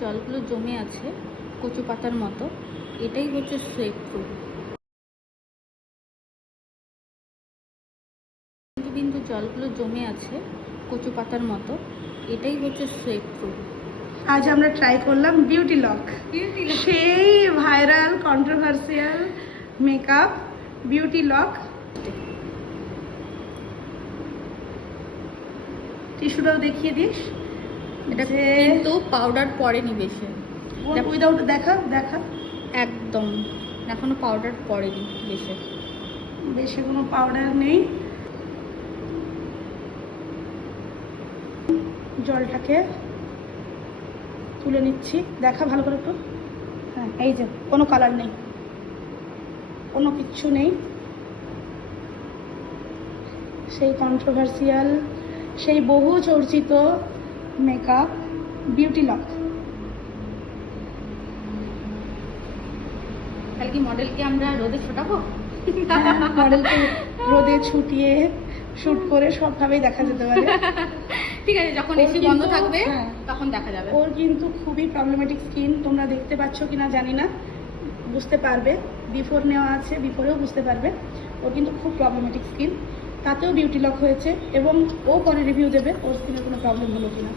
জলগুলো জমে আছে কচু পাতার মতো, এটাই হচ্ছে স্রেক প্রুফ। বিন্দু বিন্দু জলগুলো জমে আছে কচু পাতার মতো, এটাই হচ্ছে স্রেক প্রুফ। আজ আমরা ট্রাই করলাম বিউটি লক, সেই viral controversial makeup beauty lock. টিস্যুটাও দেখিয়ে দিস। এটা কিন্তু পাউডার পড়েনি বেশি, উইদাউট দেখা দেখা একদম এখনো পাউডার পড়েনি বেশি, বেশি কোনো পাউডার নেই। জলটাকে তুলে নিচ্ছি, দেখা ভালো করে একটু। হ্যাঁ, এই যে কোনো কালার নেই, কোনো কিচ্ছু নেই। সেই কন্ট্রোভার্সিয়াল, সেই বহু চর্চিত মেকআপ বিউটি লক। তাহলে কি মডেলকে আমরা রোদে ছোটাবো? মডেলকে রোদে ছুটিয়ে শুট করে সবভাবেই দেখা যেতে পারে। ঠিক আছে, যখন এসি বন্ধ থাকবে তখন দেখা যাবে। ওর কিন্তু খুবই প্রবলেমেটিক স্কিন, তোমরা দেখতে পাচ্ছ কিনা জানি না, বুঝতে পারবে। বিফোর নেওয়া আছে, বিফোরেও বুঝতে পারবে। ওর কিন্তু খুব প্রবলেমেটিক স্কিন, তাতেও বিউটি লক হয়েছে এবং ও পরে রিভিউ দেবে ওর স্কিনের কোনো প্রবলেম হলো কিনা।